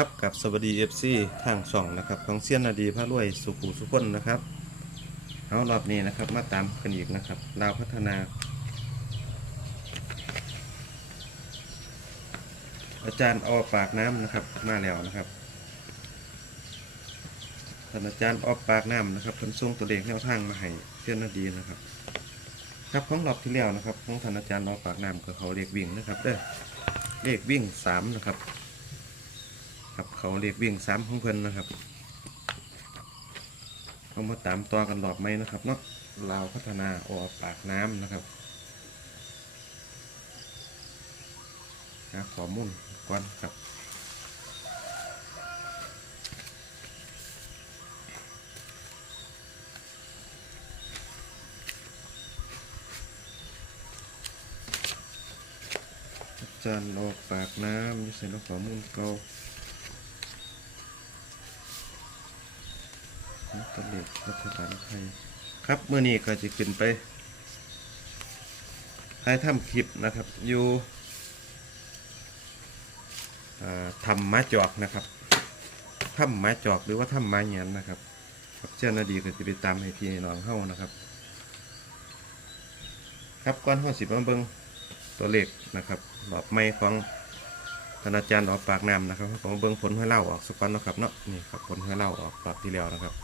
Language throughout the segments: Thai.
ครับกับสวัสดีเอฟซีทางช่องนะครับของเซียนนาดีพระรวยสุขุสุขคนนะครับเอารอบนี้นะครับมาตามกันอีกนะครับลาวพัฒนา อาจารย์ออปากน้ำนะครับมาแล้วนะครับท่านอาจารย์ออปากน้ำนะครับเพิ่นส่งตัวเลขแนวทางมาให้เซียนนาดีนะครับ ครับของรอบที่แล้วนะครับของท่านอาจารย์ออปากน้ำก็เขาเลขวิ่งนะครับเด้อเลขวิ่งสามนะครับ ครับเขาเรียกวิ่งซ้ำของเพิ่นนะครับเอามาตามต่อกันหลอบไหมนะครับเนาะลาวพัฒนาออกปากน้ำนะครับหาข้อมูลก่อนครับอาจารย์ออกปากน้ำยี่ใส่นข้อมูลเกา ตำรวจรัฐบาลไทย ครับเมื่อนี้ก็จะขึ้นไปถ่ายทำคลิปนะครับ อยู่ทำม้าจอกนะครับทำม้าจอกหรือว่าทำม้าเหยียนนะครับครับเจ้าหน้าที่ก็จะไปตามให้พี่น้องเฮานะครับ ครับก่อนห้าสิบมาเบิ้งตัวเลขนะครับหลอบไม้ของธนาจารย์ออกปากน้ำนะครับผมเบิ้งผลให้เล่าออกสักก่อนนะครับเนาะนี่ครับผลให้เล่าออกรอบที่แล้วนะครับ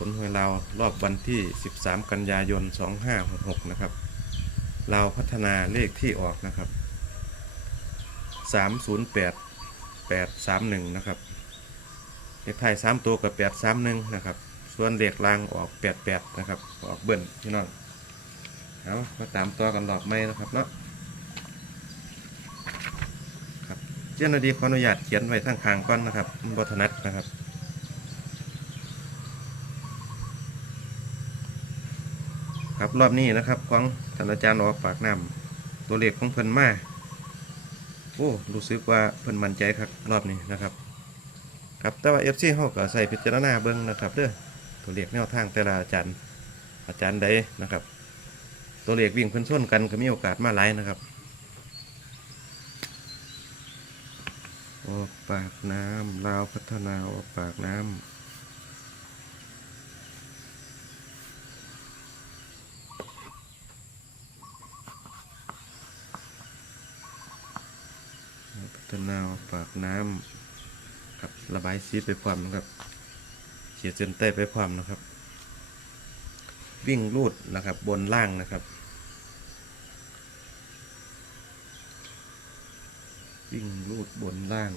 ผลหวยลาวรอบวันที่ 13 กันยายน 2566 นะครับลาวพัฒนาเลขที่ออกนะครับ 308 831 นะครับเลขไทาย3 ตัวกับ 831 นะครับ ส่วนเลขล่างออก 88 นะครับ ออกเบิ้ลพี่น้องเอามาตามตัวกันรอบไม่นะครับเนาะครับเจ้าหน้าที่ขออนุญาตเขียนไว้ทั้งคางก่อนนะครับบทนัดนะครับ ครับรอบนี้นะครับของท่านอาจารย์ออกปากน้ำตัวเลขของเพิ่นมาโอ้รู้สึกว่าเพิ่นมั่นใจครับรอบนี้นะครับ ครับแต่ว่าเอฟซีเขาก็ใส่พิจารณาเบิ้งนะครับเด้อตัวเลขแนวทางแต่ละอาจารย์อาจารย์ใดนะครับ ตัวเลขวิ่งเพิ่นส้นกันก็มีโอกาสมาหลายนะครับออกปากน้ำลาวพัฒนาออกปากน้ำ พัฒ นาวปากน้ำครับระบายซีดไปความนะครับเขียนเส้นใต้ไปความนะครับ วิ่งรูดนะครับบนล่างนะครับ วิ่งรูดบนล่าง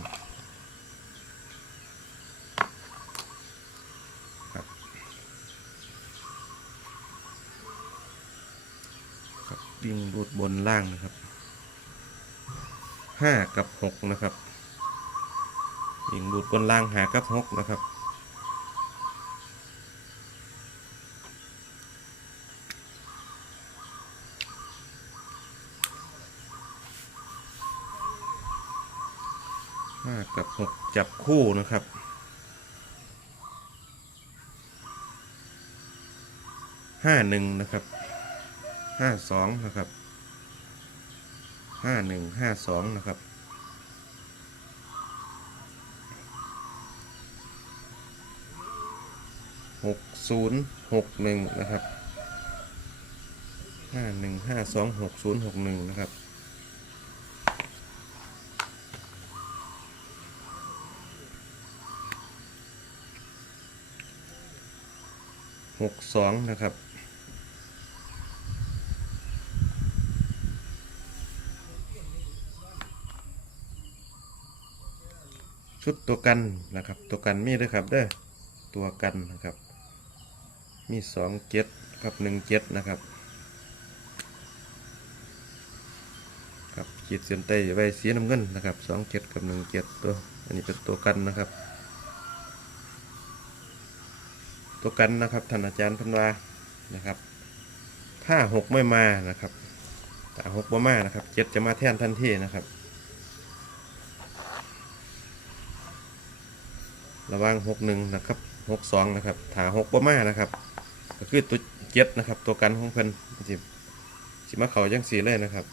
ครับครับวิ่งรูดบนล่างนะครับ ห้ากับหกนะครับยิงดูดบนล่างหากับหกนะครับห้ากับหกจับคู่นะครับห้าหนึ่งนะครับห้าสองนะครับ ห้าหนึ่งห้าสองนะครับ หกศูนย์หกหนึ่งนะครับห้าหนึ่งห้าสองหกศูนย์หกหนึ่งนะครับหกสองนะครับ ชุดตัวกันนะครับ ตัวกันมีด้วยครับเด้อตัวกันนะครับ มีสองเจ็ดกับหนึ่งเจ็ดนะครับครับขีดเส้นใต้ไว้สีน้ำเงินนะครับสองเจ็ดกับหนึ่งเจ็ดตัว อันนี้เป็นตัวกันนะครับ ตัวกันนะครับท่านอาจารย์พันวานะครับ ถ้าหกไม่มานะครับถ้าหกไม่มานะครับเจ็ดจะมาแทนทันทีนะครับ ระว่างหกหนึ่งนะครับหกสองนะครับถาหกประมานะครับ ก็คือตัวเจ็ดนะครับ ตัวกันของเพิ่นสิสิมาเขายังสีเลยนะครับ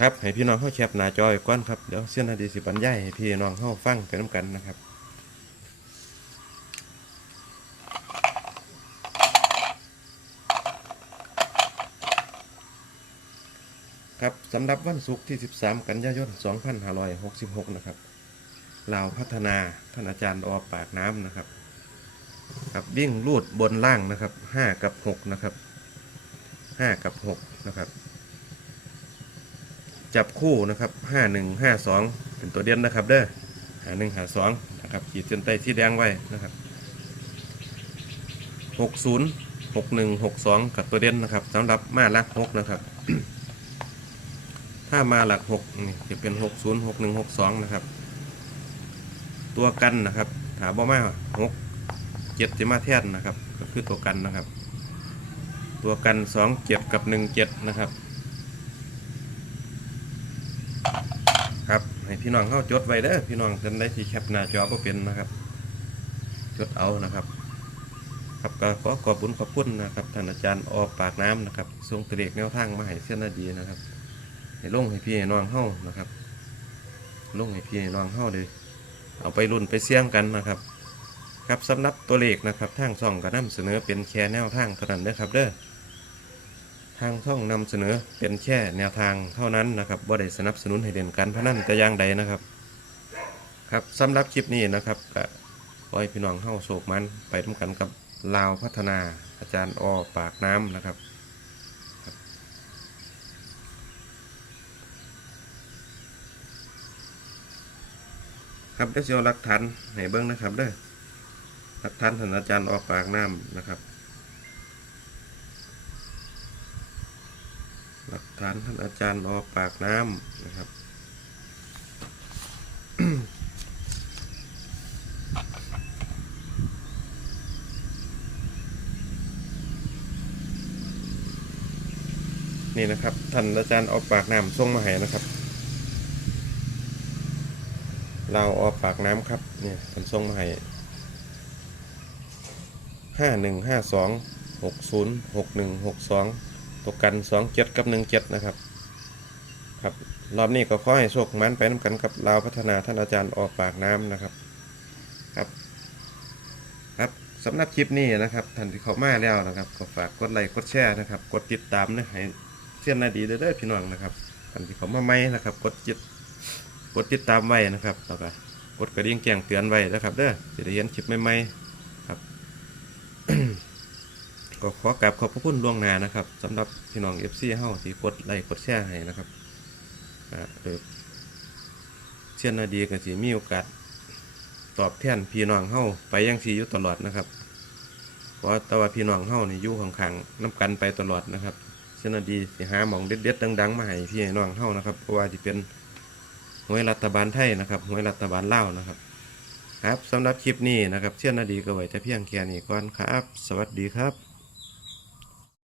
ครับให้พี่น้องเข้าแคปหน้าจอยก้อนครับเดี๋ยวเส้นนาดีสิบรรยายให้พี่น้องเข้าฟังไปน้ำกันนะครับ ครับสำหรับวันศุกร์ที่ 13 กันยายน 2566 นะครับลาพัฒนาท่านอาจารย์ออปากน้ำนะครับ ครับวิ่งลูดบนล่างนะครับ 5 กับ 6 นะครับ 5 กับ 6 นะครับ จับคู่นะครับ 5 1 5 2 เป็นตัวเด่นนะครับ เด้อหา1หา2นะครับ ขีดเส้นใต้ที่แดงไว้นะครับ 60 61 62 กับตัวเด่นนะครับสำหรับมาลัก6นะครับ ถ้ามาหลักหกนี่จะเป็นหกศูนย์หกหนึ่งหกสองนะครับ ตัวกันนะครับ ถามบ่มาหกเจ็ดจะมาแท่นนะครับ ก็คือตัวกันนะครับ ตัวกันสองเจ็ดกับหนึ่งเจ็ดนะครับครับให้พี่น้องเข้าจดไว้เด้อพี่น้องจนได้ที่แคปหน้าจอบ่เป็นนะครับ จดเอานะครับ ครับก็ขอขอบคุญขอบคุณนะครับท่านอาจารย์ออปากน้ำนะครับทรงตรีกแนวทางมาให้เส้นนาดีนะครับ ให้ลงให้พี่ให้น้องเฮ้านะครับลงให้พี่ให้น้องเฮ้าเลยเอาไปรุ่นไปเสี่ยงกันนะครับ ครับสำหรับตัวเลขนะครับทางช่องก็นำเสนอเป็นแค่แนวทางเท่านั้นเด้อครับเด้อทางช่องนำเสนอเป็นแค่แนวทางเท่านั้นนะครับบ่ได้สนับสนุนให้เด่นการพนันแต่อย่างใดนะครับครับสำหรับคลิปนี้นะครับก็ขอให้พี่น้องเฮ้าโศกมันไปทำกันกับลาวพัฒนาอาจารย์ออปากน้ำนะครับ ครับเดี๋ยวสิเอาหลักฐานให้เบิ้งนะครับเด้อหลักฐานท่านอาจารย์ออกปากน้ำนะครับ หลักฐานท่านอาจารย์ออกปากน้ำนะครับนี่นะครับท่านอาจารย์ออกปากน้ำส่งมาให้นะครับ เราออกปากน้ำครับเนี่ยเป็นทรงมาให้ห้าหนึ่งห้าสองหกศูนย์หกหนึ่งหกสองตกกันสองเจ็ดกับหนึ่งเจ็ดนะครับ ครับ รอบนี้ก็ขอให้โชคมันไปน้ำกันกับเราพัฒนาท่านอาจารย์ออกปากน้ำนะครับ ครับ ครับสำหรับคลิปนี้นะครับท่านที่เข้ามาแล้วนะครับ ก็ฝากกดไลค์กดแชร์นะครับ กดติดตามนะให้เสี้ยนนาดีเด้อๆพี่น้องนะครับท่านที่เข้ามาใหม่นะครับ กดจิต กดติดตามไว้นะครับแล้วก็กดกระดิ่งแจ้งเตือนไว้นะครับเด้อจะได้เห็นคลิปใหม่ๆครับก็ขอกราบขอบพระคุณล่วงหน้านะครับสำหรับพี่น้อง FC เฮาที่กดไลค์กดแชร์ให้นะครับอ่าเดี๋ยเช่นนาดีก็สิมีโอกาสตอบแทนพี่น้องเฮาไปยังสีอยู่ตลอดนะครับเพราะแต่ว่าพี่น้องเฮานี่อยู่ข้างๆน้ำกันไปตลอดนะครับเช่นนาดีสิหาหมองเด็ดๆดัง ๆ มาให้พี่น้องเฮานะครับเพราะว่าจะเป็น หวยรัฐบาลไทยนะครับหวยรัฐบาลลานะครับ ครับสำหรับคลิปนี้นะครับเชื่อนาดีก็ไว้จะเพียงแค่นี้ก่อนครับ สวัสดีครับ